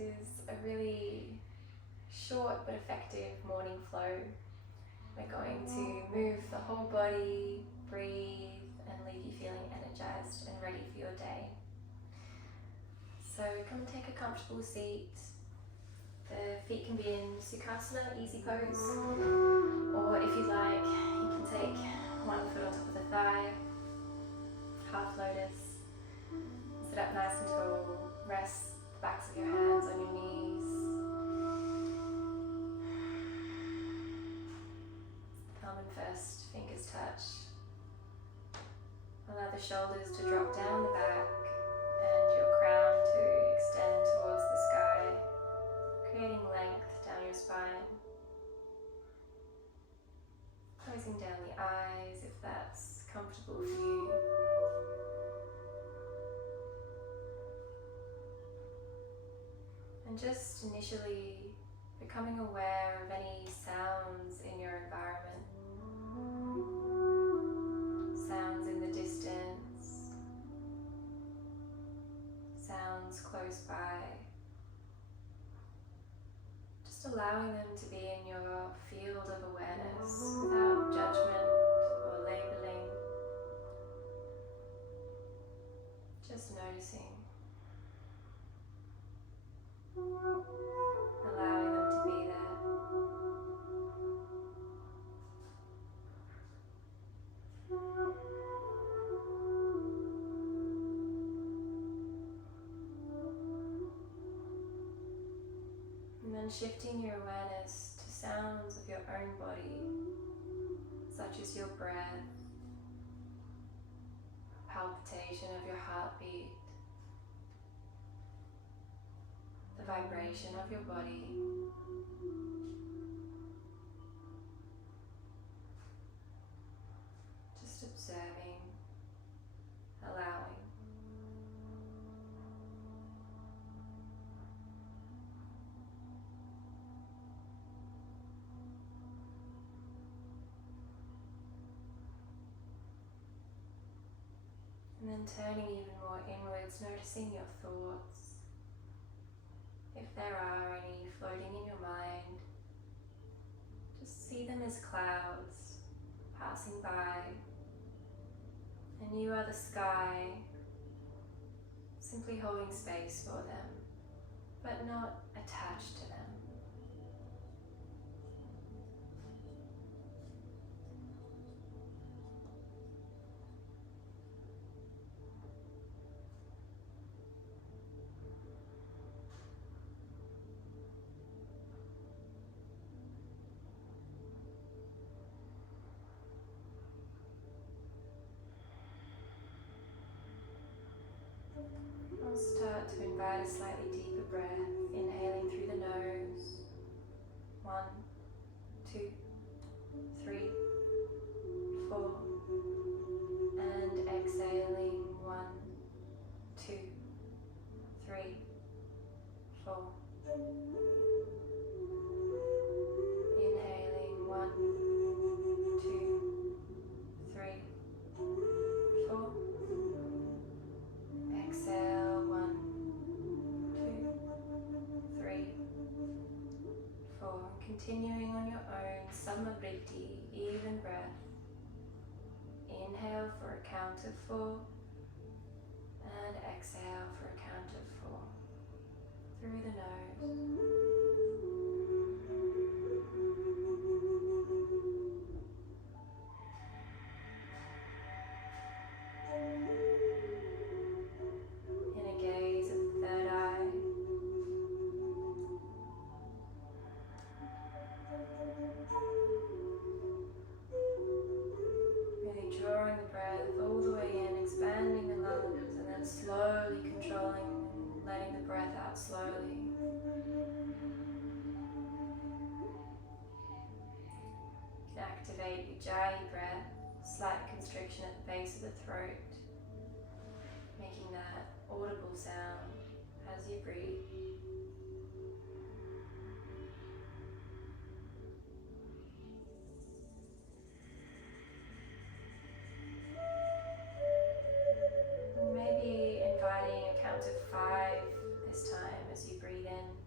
is a really short but effective morning flow. We're going to move the whole body, breathe, and leave you feeling energized and ready for your day. So come and take a comfortable seat. The feet can be in Sukhasana, easy pose, or if you like, you can take one foot on top of the thigh, half lotus. Sit up nice and tall, rest the backs of your hands on your knees. Thumb and first fingers touch. Allow the shoulders to drop down the back and your crown to extend towards the sky, creating length down your spine. Closing down the eyes if that's comfortable for you. And just initially becoming aware of any sounds in your environment. Sounds in the distance, sounds close by. Just allowing them to be in your field of awareness without judgment or labeling. Just noticing. Allowing them to be there. And then shifting your awareness to sounds of your own body, such as your breath, palpitation of your heartbeat, the vibration of your body. Just observing, allowing. And then turning even more inwards, noticing your thoughts. If there are any floating in your mind, just see them as clouds passing by, and you are the sky, simply holding space for them, but not attached to them. I'll start to invite a slightly deeper breath, inhaling through the nose. 1, 2, 3, 4. And exhaling 1, 2, 3, 4. Inhaling 1, 2, 3, 4. Exhale 1, 2, 3, 4. Continuing on your own Samavritti, even breath. Inhale for a count of 4 and exhale for a count of 4 through the nose. Drawing the breath all the way in, expanding the lungs, and then slowly controlling and letting the breath out slowly. You can activate Ujjayi breath, slight constriction at the base of the throat, making that audible sound as you breathe. Maybe inviting a count of 5 this time as you breathe in.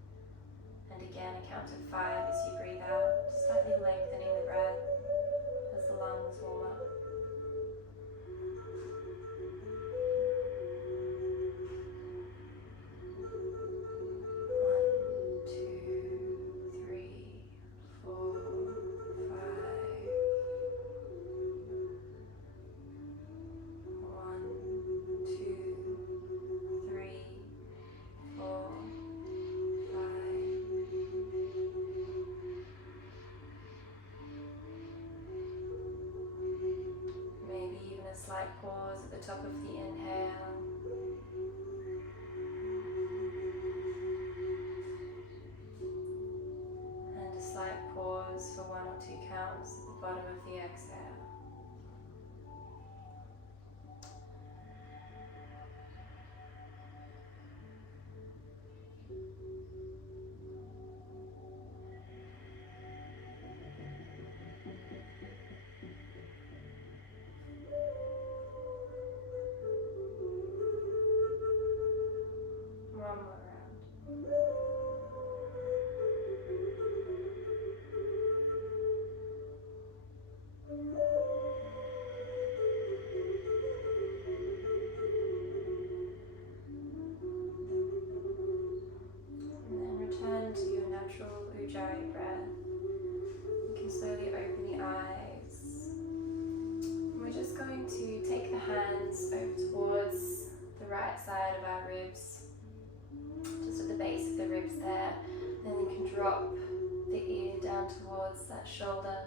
dry breath. You can slowly open the eyes. And we're just going to take the hands over towards the right side of our ribs, just at the base of the ribs there. Then you can drop the ear down towards that shoulder.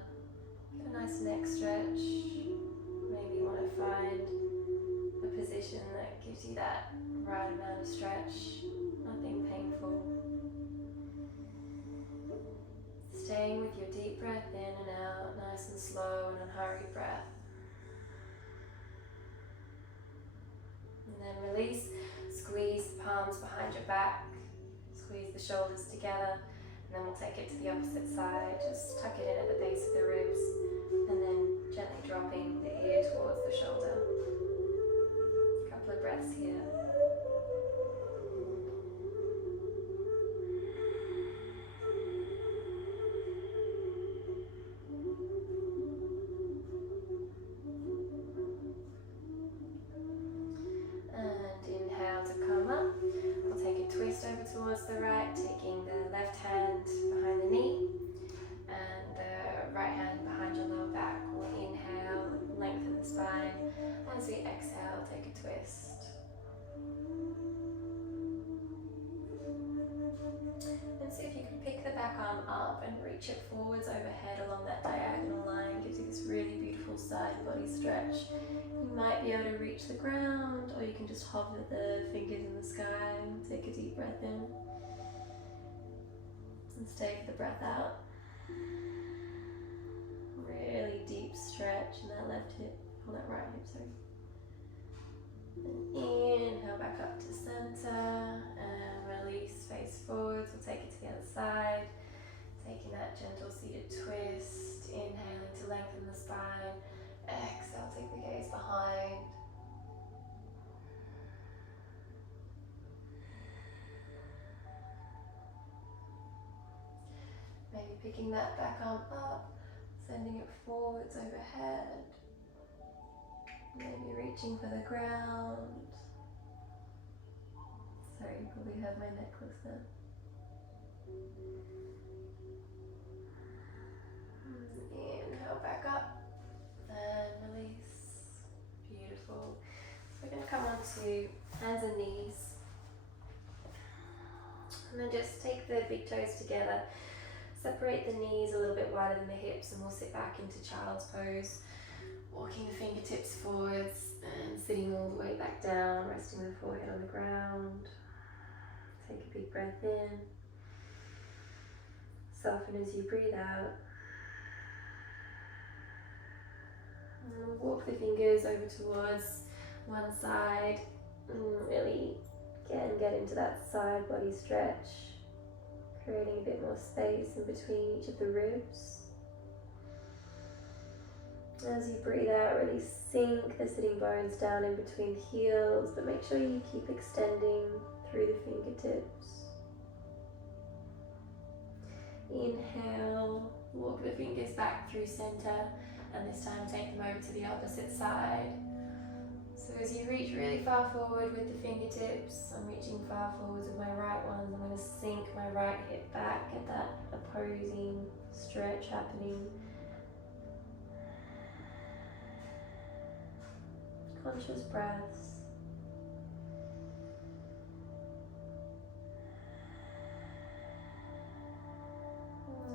Get a nice neck stretch. Maybe you want to find a position that gives you that right amount of stretch, nothing painful. Staying with your deep breath in and out, nice and slow and unhurried breath. And then release, squeeze the palms behind your back, squeeze the shoulders together, and then we'll take it to the opposite side. Just tuck it in at the base of the ribs, and then gently dropping the ear towards the shoulder. A couple of breaths here. Towards the right, taking the left hand behind the knee and the right hand behind your lower back. We'll inhale, lengthen the spine. As we exhale, take a twist. And see if you can pick the back arm up and reach it forwards overhead along that diagonal line. Gives you this really beautiful side body stretch. You might be able to reach the ground, or you can just hover the fingers in the sky and take a deep breath in. And stay for the breath out. Really deep stretch in that left hip, or that right hip, sorry. And inhale back up to center, and release, face forwards. We'll take it to the other side. Taking that gentle seated twist, inhaling to lengthen the spine. Exhale, take the gaze behind. Maybe picking that back arm up, sending it forwards overhead. Maybe reaching for the ground. Sorry, you probably heard my necklace there. Inhale back up. And release. Beautiful. So we're going to come onto hands and knees. And then just take the big toes together. Separate the knees a little bit wider than the hips, and we'll sit back into child's pose. Walking the fingertips forwards and sitting all the way back down, resting the forehead on the ground. Take a big breath in. Soften as you breathe out. And walk the fingers over towards one side and really get into that side body stretch, creating a bit more space in between each of the ribs. As you breathe out, really sink the sitting bones down in between the heels, but make sure you keep extending through the fingertips. Inhale, walk the fingers back through center, and this time take them over to the opposite side. So as you reach really far forward with the fingertips, I'm reaching far forwards with my right ones. I'm going to sink my right hip back, get that opposing stretch happening. Conscious breaths.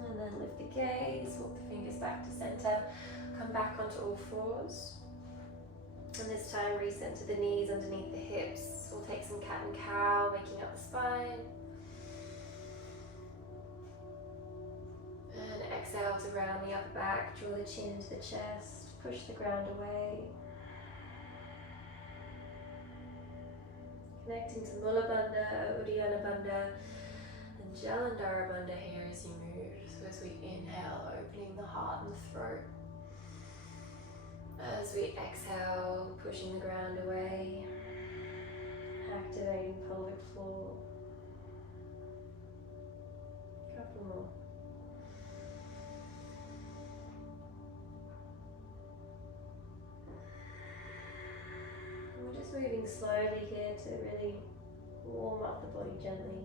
And then lift the gaze, walk the fingers back to center, come back onto all fours. And this time recenter the knees underneath the hips. We'll take some cat and cow, waking up the spine. And exhale to round the upper back, draw the chin into the chest, push the ground away. Connecting to Mula Bandha, Uddiyana Bandha, and Jalandhara Bandha here as you move. So as we inhale, opening the heart and the throat. As we exhale, pushing the ground away, activating pelvic floor. Couple more. And we're just moving slowly here to really warm up the body gently.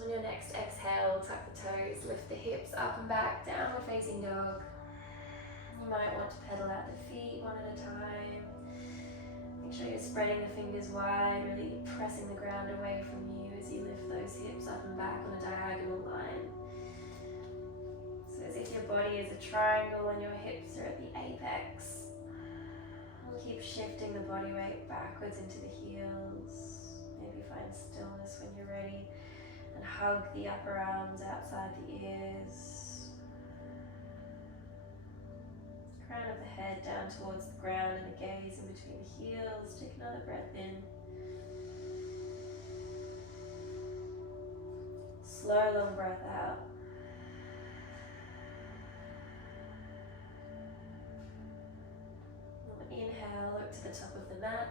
On your next exhale, tuck the toes, lift the hips up and back, downward facing dog. You might want to pedal out the feet one at a time. Make sure you're spreading the fingers wide, really pressing the ground away from you as you lift those hips up and back on a diagonal line. So as if your body is a triangle and your hips are at the apex. And keep shifting the body weight backwards into the heels. Maybe find stillness when you're ready. And hug the upper arms outside the ears. Crown of the head down towards the ground and a gaze in between the heels. Take another breath in. Slow, long breath out. Inhale, look to the top of the mat.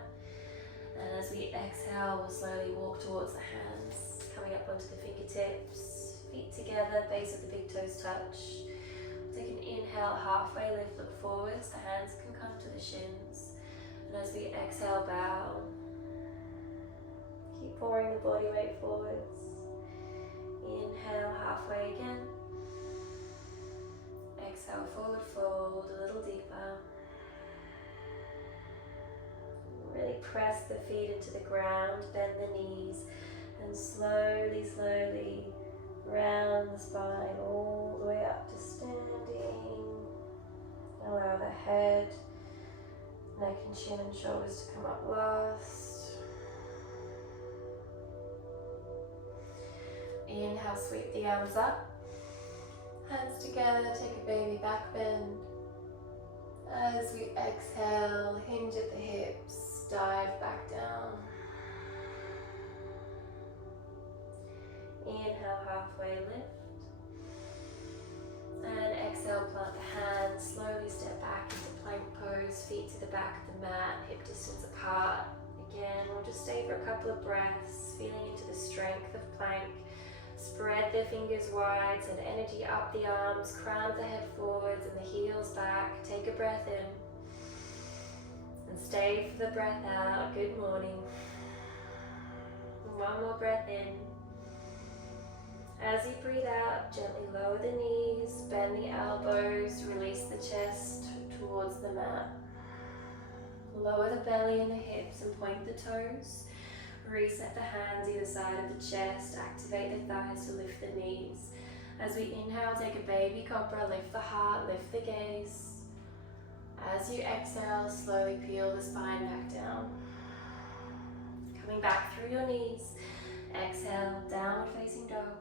And as we exhale, we'll slowly walk towards the hands, coming up onto the fingertips, feet together, base of the big toes touch. Take an inhale, halfway lift, look forwards, the hands can come to the shins. And as we exhale, bow. Keep pouring the body weight forwards. Inhale, halfway again. Exhale, forward fold, a little deeper. Really press the feet into the ground, bend the knees, and slowly, slowly round the spine all the way up to standing. Allow the head, neck and chin and shoulders to come up last. Inhale, sweep the arms up. Hands together, take a baby back bend. As we exhale, hinge at the hips, dive back down. Inhale, halfway lift. And exhale, plant the hands, slowly step back into plank pose, feet to the back of the mat, hip distance apart. Again, we'll just stay for a couple of breaths, feeling into the strength of plank. Spread the fingers wide, send energy up the arms, crown the head forwards and the heels back. Take a breath in and stay for the breath out. Good morning. And one more breath in. As you breathe out, gently lower the knees, bend the elbows, release the chest towards the mat. Lower the belly and the hips and point the toes. Reset the hands either side of the chest, activate the thighs to lift the knees. As we inhale, take a baby cobra, lift the heart, lift the gaze. As you exhale, slowly peel the spine back down. Coming back through your knees, exhale, downward facing dog.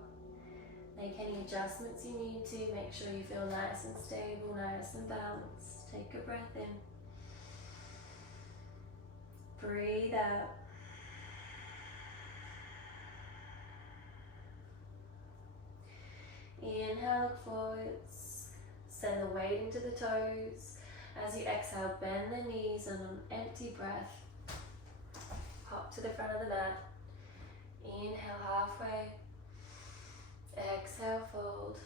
Make any adjustments you need to, make sure you feel nice and stable, nice and balanced. Take a breath in. Breathe out. Inhale, look forwards, send the weight into the toes. As you exhale, bend the knees and on an empty breath, hop to the front of the mat. Inhale, halfway. Exhale, fold.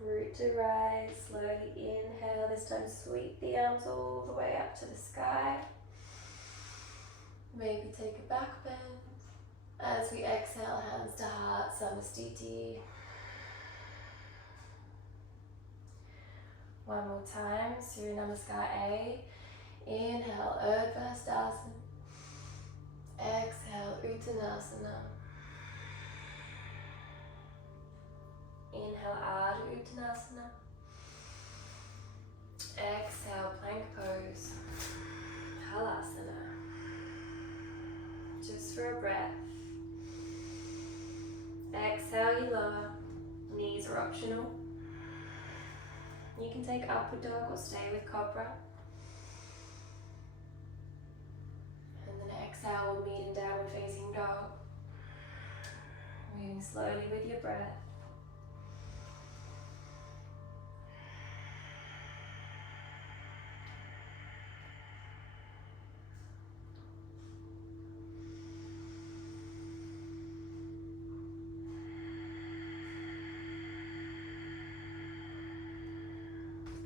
Root to rise, slowly inhale, this time sweep the arms all the way up to the sky. Maybe take a back bend. As we exhale, hands to heart, Samastiti. One more time, Surya Namaskar A. Inhale, Urdhva Hastasana. Exhale, Uttanasana. Inhale, Ardha Uttanasana. Exhale, plank pose, Halasana. Just for a breath. Exhale, you lower. Knees are optional. You can take upward dog or stay with cobra. And then exhale, we'll meet in downward facing dog. Moving slowly with your breath.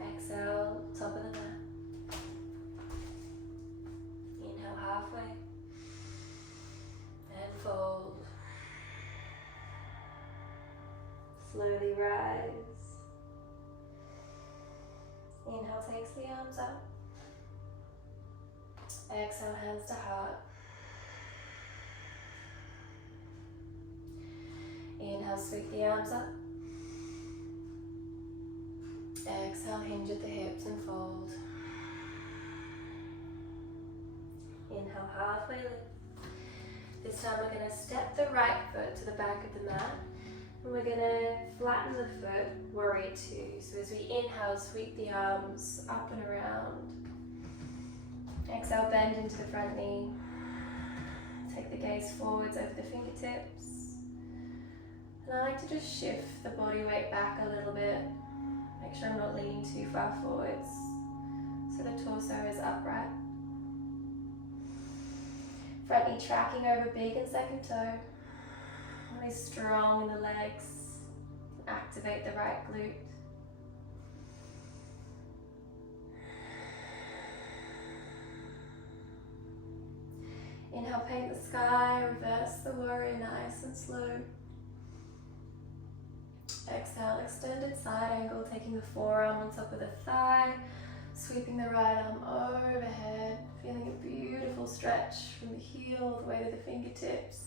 Exhale, top of the mat. Inhale, halfway. And fold. Slowly rise. Inhale takes the arms up. Exhale, hands to heart. Inhale, sweep the arms up. Exhale, hinge at the hips and fold. Inhale, halfway lift. This time we're going to step the right foot to the back of the mat. And we're going to flatten the foot, warrior two. So as we inhale, sweep the arms up and around. Exhale, bend into the front knee. Take the gaze forwards over the fingertips. And I like to just shift the body weight back a little bit. Make sure I'm not leaning too far forwards, so the torso is upright. Front knee tracking over big and second toe. Really strong in the legs. Activate the right glute. Inhale, paint the sky, reverse the warrior nice and slow. Exhale, extended side angle, taking the forearm on top of the thigh, sweeping the right arm overhead, feeling a beautiful stretch from the heel all the way to the fingertips.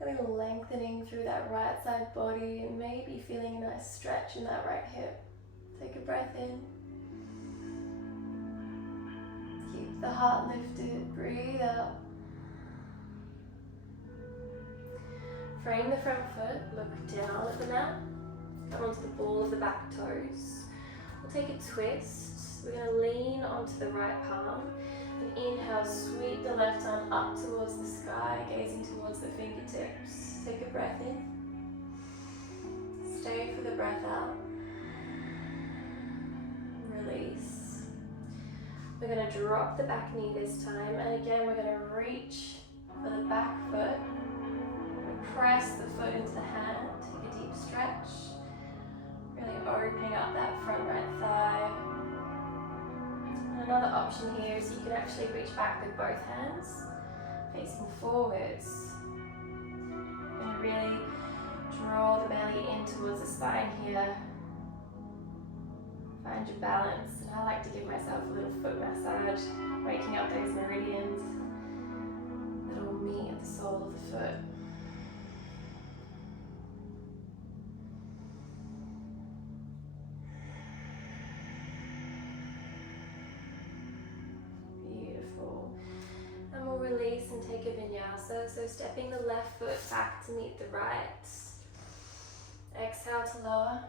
Really lengthening through that right side body and maybe feeling a nice stretch in that right hip. Take a breath in. Keep the heart lifted, breathe out. Frame the front foot, look down at the mat. Come onto the ball of the back toes. We'll take a twist. We're going to lean onto the right palm. And inhale, sweep the left arm up towards the sky, gazing towards the fingertips. Take a breath in. Stay for the breath out. Release. We're going to drop the back knee this time. And again, we're going to reach for the back foot. Press the foot into the hand. Take a deep stretch. Really opening up that front right thigh. And another option here is you can actually reach back with both hands, facing forwards. And really draw the belly in towards the spine here. Find your balance. And I like to give myself a little foot massage, waking up those meridians that will meet at the sole of the foot. Release and take a vinyasa, so stepping the left foot back to meet the right. Exhale to lower.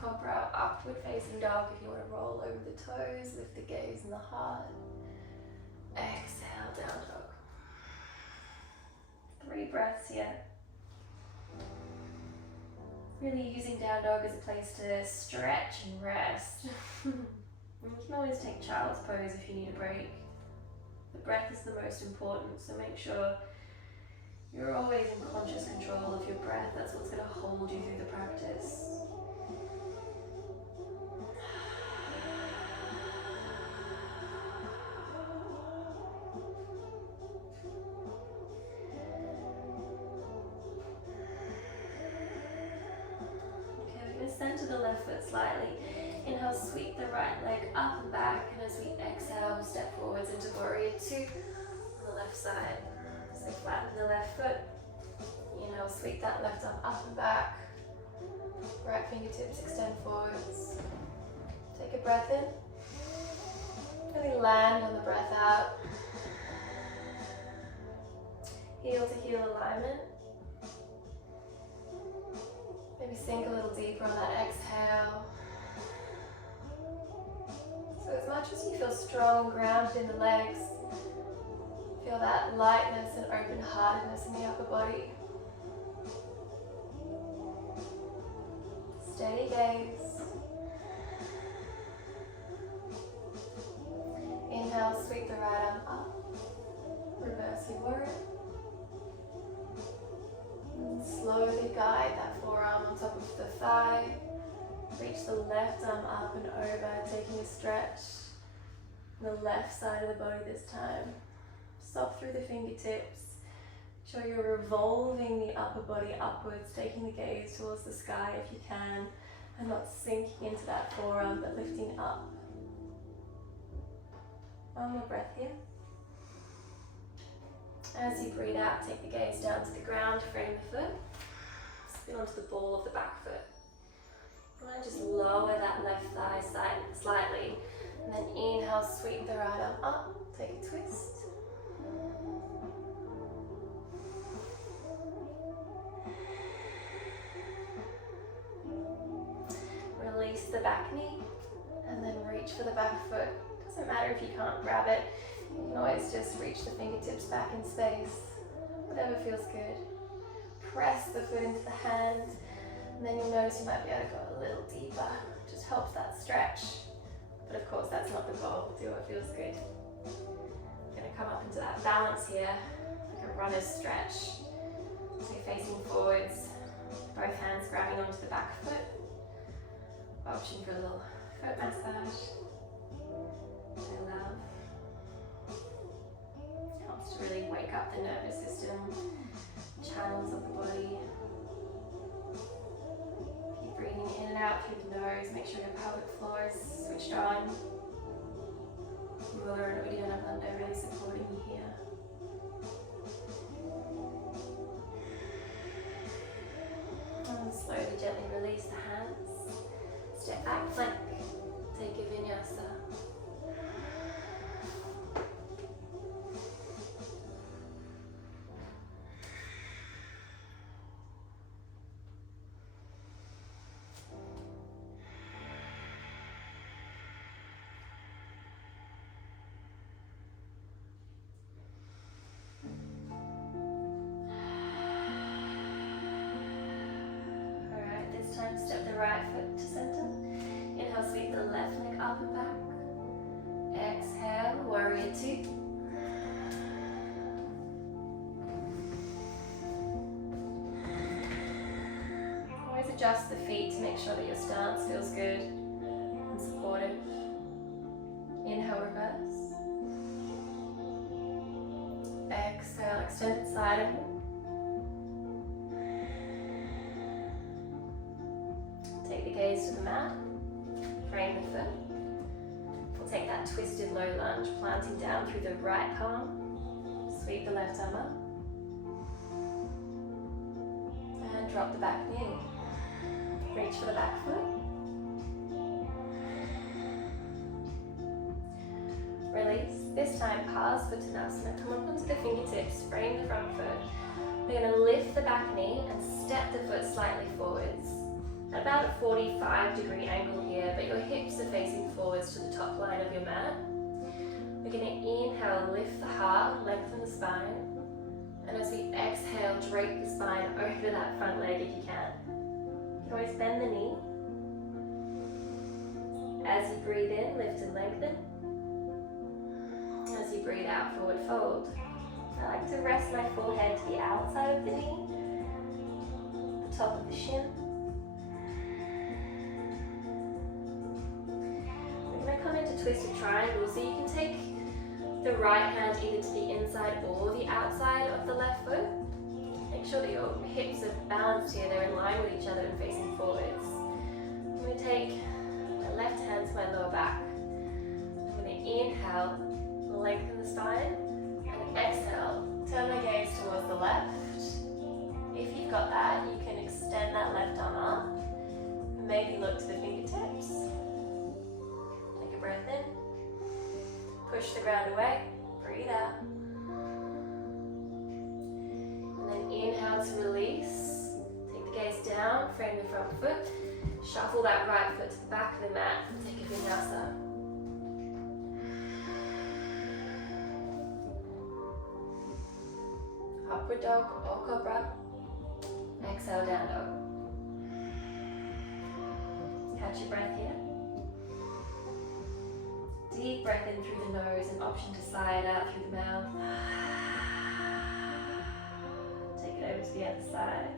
Cobra, upward facing dog if you want to roll over the toes, lift the gaze and the heart. Exhale, down dog. 3 breaths here. Really using down dog as a place to stretch and rest. You can always take child's pose if you need a break. The breath is the most important, so make sure you're always in conscious control of your breath. That's what's going to hold you through the practice. Okay, we're going to center the left foot slightly. Inhale, sweep the right leg up and back, and as we exhale, step forwards into warrior two on the left side. So flatten the left foot. Inhale, sweep that left arm up and back. Right fingertips extend forwards. Take a breath in. Really land on the breath out. Heel to heel alignment. Maybe sink a little deeper on that exhale. So as much as you feel strong, grounded in the legs, feel that lightness and open-heartedness in the upper body. Steady gaze. Inhale, sweep the right arm up. Reverse your warrior. And slowly guide that forearm on top of the thigh. Reach the left arm up and over, taking a stretch. The left side of the body this time. Soft through the fingertips. Sure you're revolving the upper body upwards, taking the gaze towards the sky if you can, and not sinking into that forearm, but lifting up. One more breath here. As you breathe out, take the gaze down to the ground, frame the foot, spin onto the ball of the back foot. You want to just lower that left thigh slightly, and then inhale, sweep the right arm up, take a twist. Release the back knee, and then reach for the back foot. Doesn't matter if you can't grab it, you can always just reach the fingertips back in space, whatever feels good. Press the foot into the hand, and then you'll notice you might be able to go a little deeper. Just helps that stretch. But of course that's not the goal, do what feels good. You're going to come up into that balance here, like a runner's stretch. So you're facing forwards, both hands grabbing onto the back foot. Option for a little foot massage. I love. Helps to really wake up the nervous system, channels of the body. Keep breathing in and out through the nose. Make sure your pelvic floor is switched on. Ruler and Uddiyana Bandha really supporting you here. And slowly, gently release the hands. Step back, plank. Take a vinyasa. Step the right foot to center. Inhale, sweep the left leg up and back. Exhale, warrior two. Always adjust the feet to make sure that your stance feels good and supportive. Inhale, reverse. Exhale, extended side angle. Take the gaze to the mat, frame the foot. We'll take that twisted low lunge, planting down through the right palm. Sweep the left arm up. And drop the back knee. Reach for the back foot. Release. This time, Parsvottanasana. Come up onto the fingertips, frame the front foot. We're going to lift the back knee and step the foot slightly forwards. At about a 45-degree angle here, but your hips are facing forwards to the top line of your mat. We're going to inhale, lift the heart, lengthen the spine. And as we exhale, drape the spine over that front leg if you can. You can always bend the knee. As you breathe in, lift and lengthen. As you breathe out, forward fold. I like to rest my forehead to the outside of the knee, the top of the shin. We're going to come into twisted triangle, so you can take the right hand either to the inside or the outside of the left foot. Make sure that your hips are balanced here, they're in line with each other and facing forwards. I'm going to take my left hand to my lower back. I'm going to inhale, lengthen the spine, and exhale, turn my gaze towards the left. If you've got that, you can extend that left arm up, and maybe look to the fingertips. Take a breath in, push the ground away, breathe out. And then inhale to release, take the gaze down, frame the front foot, shuffle that right foot to the back of the mat, and take a vinyasa. Upward dog or cobra. Exhale, down dog. Catch your breath here. Deep breath in through the nose and option to sigh it out through the mouth. Take it over to the other side.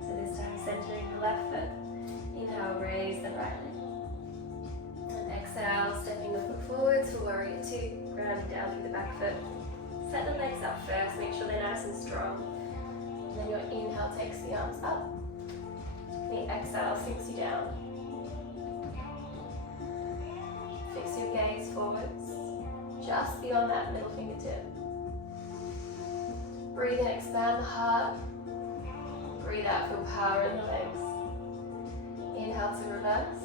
So this time centering the left foot. Inhale, raise the right leg. And exhale, stepping the foot forwards for warrior two. Grounding down through the back foot. Set the legs up first, make sure they're nice and strong. And your inhale takes the arms up. The exhale sinks you down. Fix your gaze forwards, just beyond that middle fingertip. Breathe in, expand the heart. Breathe out, feel power in the legs. Inhale to reverse.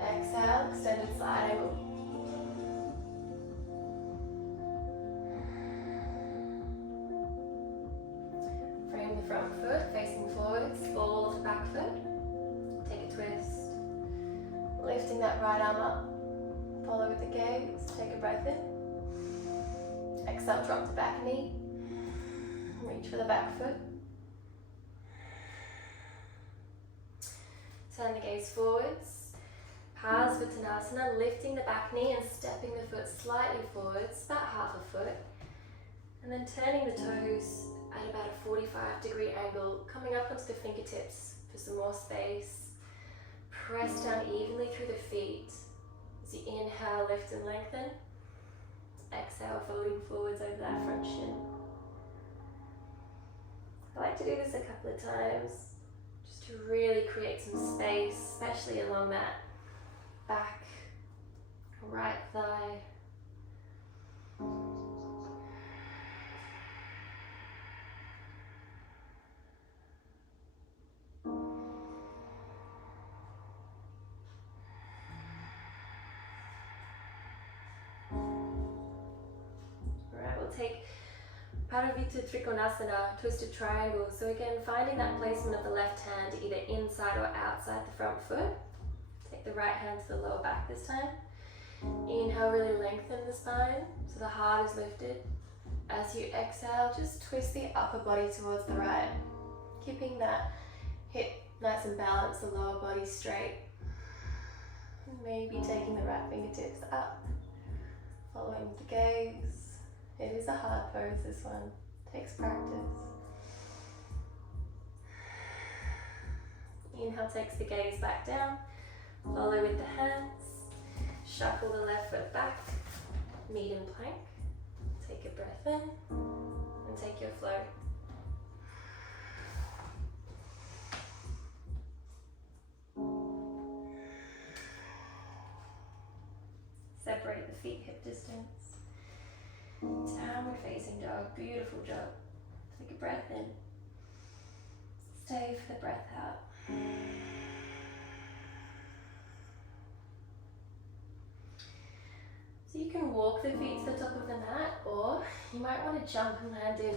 Exhale, extended side angle. Frame the front foot facing forwards, ball the back foot. Take a twist. Lifting that right arm up. Follow with the gaze. Take a breath in. Exhale, drop the back knee. Reach for the back foot. Turn the gaze forwards. Parsvottanasana, lifting the back knee and stepping the foot slightly forwards, about half a foot. And then turning the toes at about a 45-degree angle, coming up onto the fingertips for some more space. Press down evenly through the feet. As you inhale, lift and lengthen. Exhale, folding forwards over that front shin. I like to do this a couple of times, just to really create some space, especially along that back, right thigh. Alright, we'll take Paravita Trikonasana, twisted triangle. So again, finding that placement of the left hand either inside or outside the front foot. Take the right hand to the lower back this time. Inhale, really lengthen the spine so the heart is lifted. As you exhale, just twist the upper body towards the right. Keeping that hip nice and balanced, the lower body straight. Maybe taking the right fingertips up, following the gaze. It is a hard pose, this one. Takes practice. Inhale takes the gaze back down. Follow with the hands. Shuffle the left foot back. Medium plank. Take a breath in and take your flow. Separate the feet hip distance. Downward facing dog, beautiful job. Take a breath in. Stay for the breath out. So you can walk the feet to the top of the mat, or you might want to jump and land in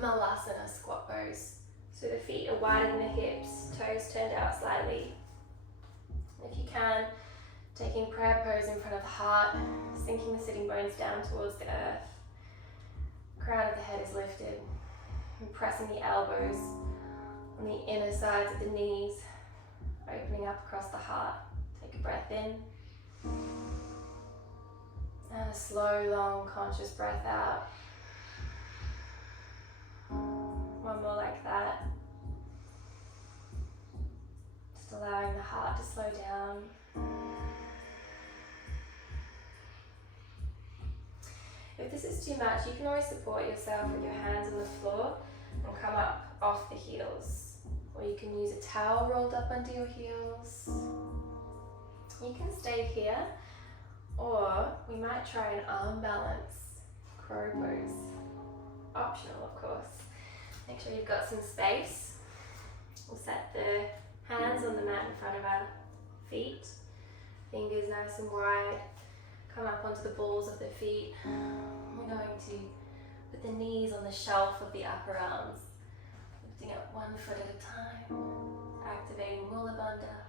Malasana squat pose. So the feet are wider than the hips, toes turned out slightly. If you can, taking prayer pose in front of the heart, sinking the sitting bones down towards the earth. Crown of the head is lifted. And pressing the elbows on the inner sides of the knees, opening up across the heart. Take a breath in. And a slow, long, conscious breath out. One more like that. Just allowing the heart to slow down. If this is too much, you can always support yourself with your hands on the floor and come up off the heels. Or you can use a towel rolled up under your heels. You can stay here, or we might try an arm balance, crow pose. Optional, of course. Make sure you've got some space. We'll set the hands on the mat in front of our feet. Fingers nice and wide. Come up onto the balls of the feet. We're going to put the knees on the shelf of the upper arms. Lifting up one foot at a time. Activating Mula Bandha,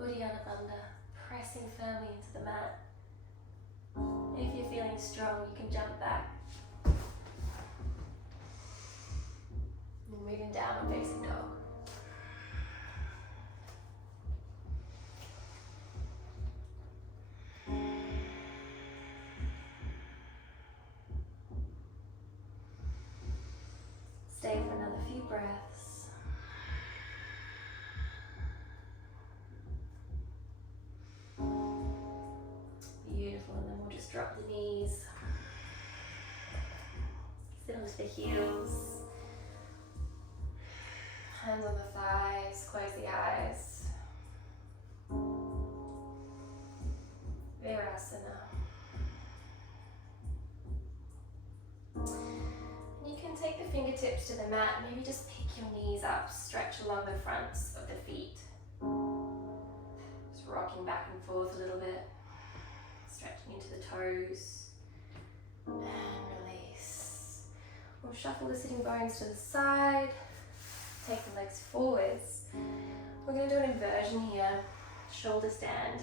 Uddiyana Bandha. Pressing firmly into the mat. If you're feeling strong, you can jump back. And moving down and facing dog. Stay for another few breaths. Beautiful, and then we'll just drop the knees. Sit a onto the heels. Hands on the thighs, close the eyes. Virasana. You can take the fingertips to the mat, maybe just pick your knees up, stretch along the fronts of the feet. Just rocking back and forth a little bit, stretching into the toes, and release. We'll shuffle the sitting bones to the side, take the legs forwards. We're going to do an inversion here, shoulder stand.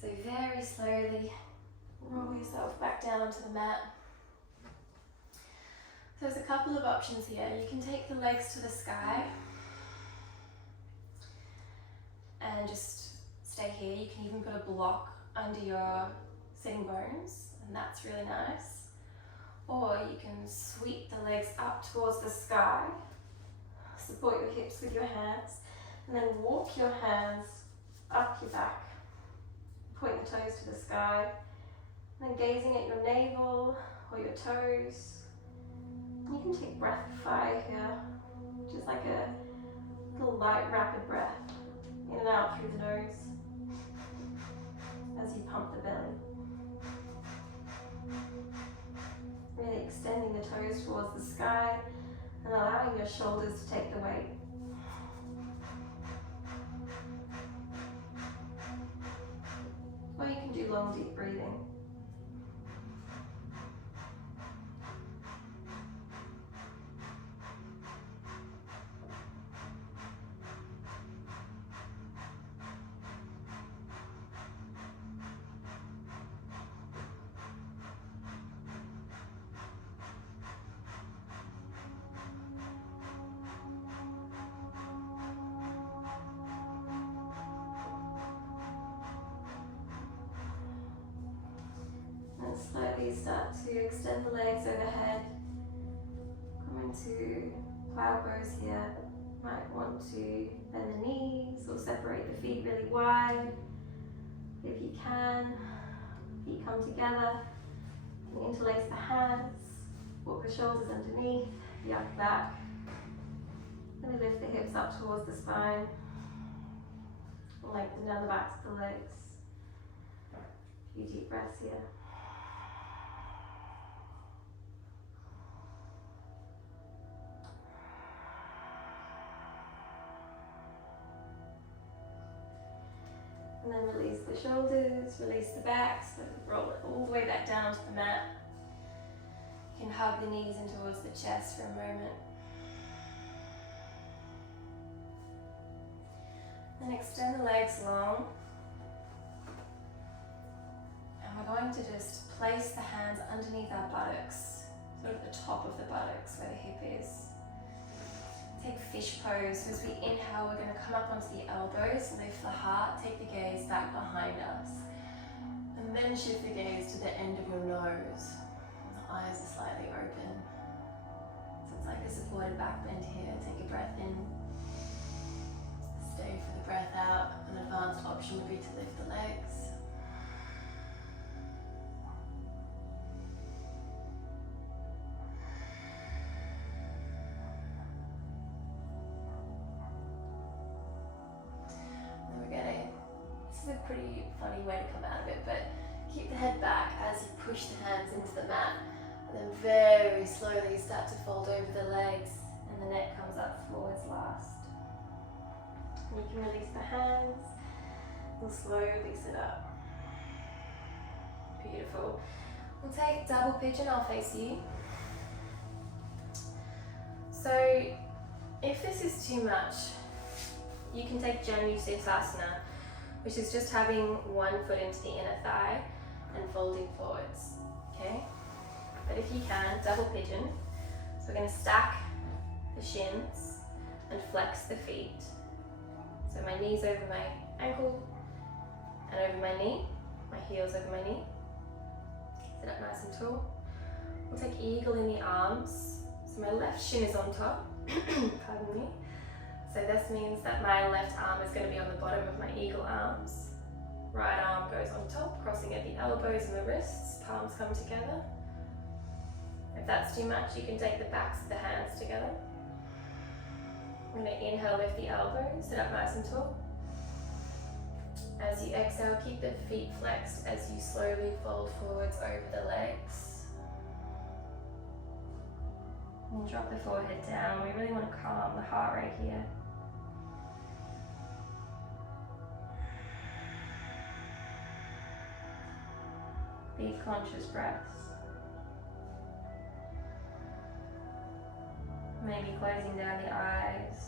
So very slowly roll yourself back down onto the mat. So there's a couple of options here. You can take the legs to the sky and just stay here. You can even put a block under your sitting bones, and that's really nice. Or you can sweep the legs up towards the sky, support your hips with your hands, and then walk your hands up your back. Point the toes to the sky, and then gazing at your navel or your toes. You can take breath of fire here, just like a little light, rapid breath, in and out through the nose as you pump the belly. Really extending the toes towards the sky and allowing your shoulders to take the weight. Or you can do long, deep breathing. Slowly start to extend the legs overhead. Come into plow pose here. Might want to bend the knees or separate the feet really wide. If you can, feet come together. You can interlace the hands, walk the shoulders underneath, the upper back. Then lift the hips up towards the spine. Lengthen down the backs of the legs. A few deep breaths here. And then release the shoulders, release the back, so roll it all the way back down onto the mat. You can hug the knees in towards the chest for a moment. Then extend the legs long. And we're going to just place the hands underneath our buttocks, sort of the top of the buttocks where the hip is. Take fish pose. So as we inhale, we're going to come up onto the elbows, lift the heart, take the gaze back behind us. And then shift the gaze to the end of your nose. The eyes are slightly open. So it's like a supported back bend here. Take a breath in. Stay for the breath out. An advanced option would be to lift the legs. This is a pretty funny way to come out of it, but keep the head back as you push the hands into the mat, and then very slowly start to fold over the legs, and the neck comes up forwards last. And you can release the hands and slowly sit up. Beautiful. We'll take double pigeon, I'll face you. So if this is too much, you can take Janu Sirsasana, which is just having one foot into the inner thigh and folding forwards, okay? But if you can, double pigeon. So we're going to stack the shins and flex the feet. So my knees over my ankle and over my knee, my heels over my knee. Sit up nice and tall. We'll take eagle in the arms. So my left shin is on top, pardon me. So this means that my left arm is going to be on the bottom of my eagle arms. Right arm goes on top, crossing at the elbows and the wrists, palms come together. If that's too much, you can take the backs of the hands together. I'm going to inhale, lift the elbows, sit up nice and tall. As you exhale, keep the feet flexed as you slowly fold forwards over the legs. And drop the forehead down. We really want to calm the heart rate here. Big conscious breaths. Maybe closing down the eyes.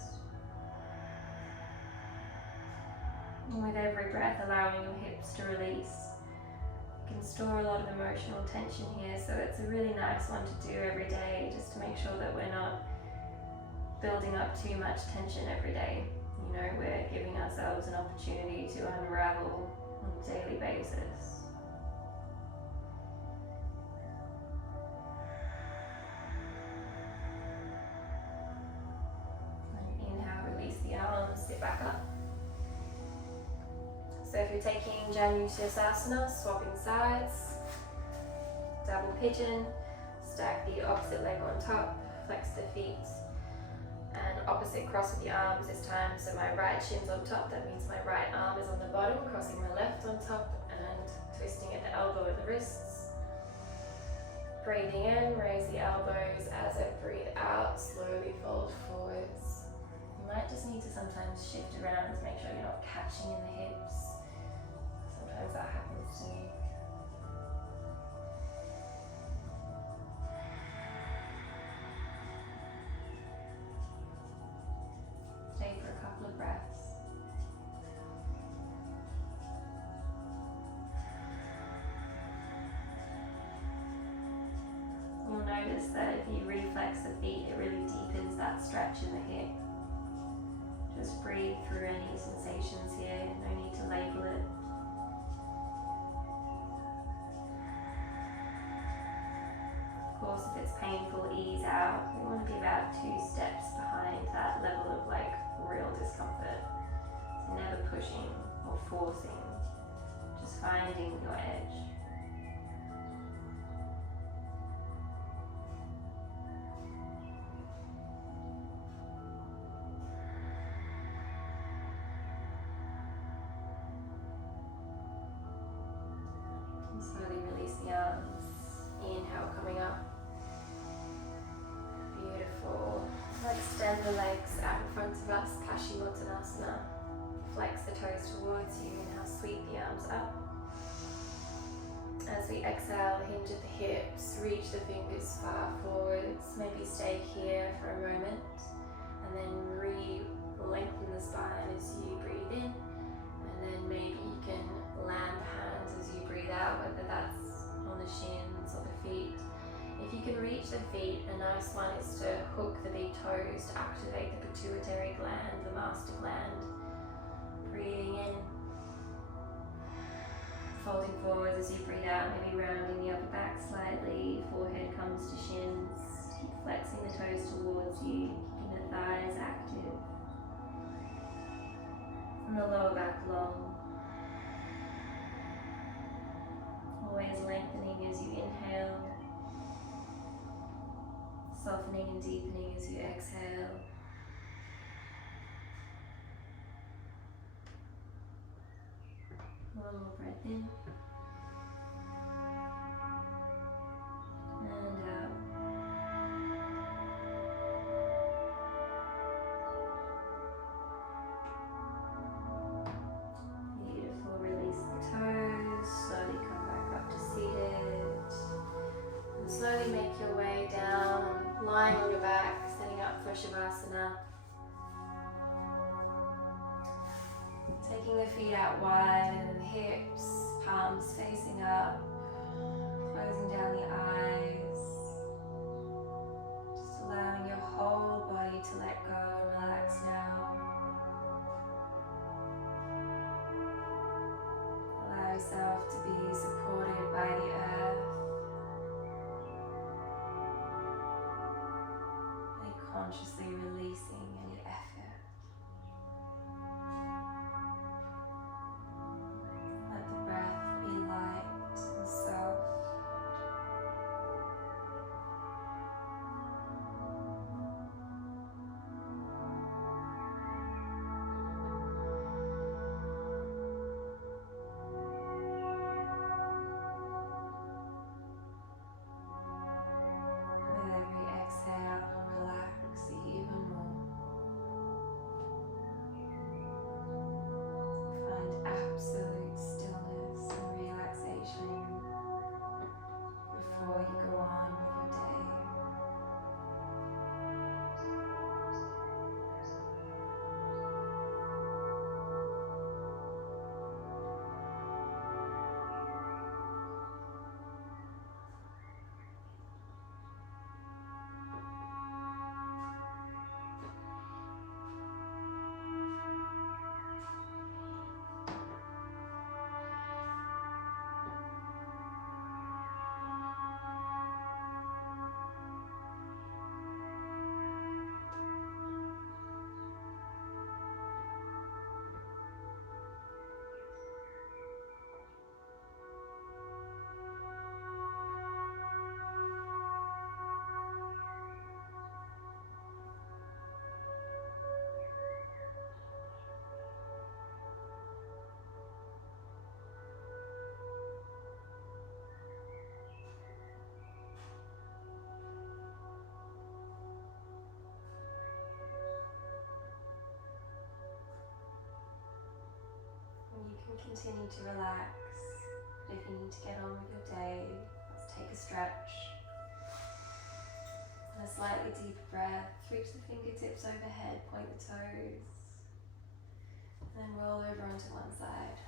And with every breath, allowing your hips to release. You can store a lot of emotional tension here, so it's a really nice one to do every day, just to make sure that we're not building up too much tension every day. You know, we're giving ourselves an opportunity to unravel on a daily basis. Sit back up. So if you're taking Janushirasana, swapping sides, double pigeon, stack the opposite leg on top, flex the feet, and opposite cross with the arms this time. So my right shin's on top, that means my right arm is on the bottom, crossing my left on top and twisting at the elbow and the wrists. Breathing in, raise the elbows. As I breathe out, slowly fold forwards. You might just need to sometimes shift around to make sure you're not catching in the hips. Sometimes that happens to me. Stay for a couple of breaths. You'll notice that if you reflex the feet, it really deepens that stretch in the hip. Just breathe through any sensations here, no need to label it. Of course, if it's painful, ease out. We want to be about 2 steps behind that level of real discomfort. So never pushing or forcing, just finding your edge. Slowly release the arms. Inhale, coming up. Beautiful. Extend the legs out in front of us, Paschimottanasana. Flex the toes towards you. Now sweep the arms up. As we exhale, hinge at the hips, reach the fingers far forwards. Maybe stay here for a moment, and then re-lengthen the spine as you breathe in. And then maybe you can land the hands as you breathe out, whether that's on the shins or the feet. If you can reach the feet, a nice one is to hook the big toes to activate the pituitary gland, the master gland. Breathing in, folding forward as you breathe out, maybe rounding the upper back slightly, forehead comes to shins. Keep flexing the toes towards you, keeping the thighs active. And the lower back long. Always lengthening as you inhale, softening and deepening as you exhale. One more breath in and out. Beautiful. Release the toes, slowly come back up to seated. And slowly make your way down, lying on your back, setting up for Shavasana. Taking the feet out wide and the hips, palms facing up, closing down the eyes. Just allowing your whole body to let go and relax now. Allow yourself to be supported by the earth. By consciously releasing any effort. Let the breath be light and soft. continue to relax. But if you need to get on with your day, let's take a stretch. And a slightly deeper breath. Reach the fingertips overhead, point the toes. And then roll over onto one side.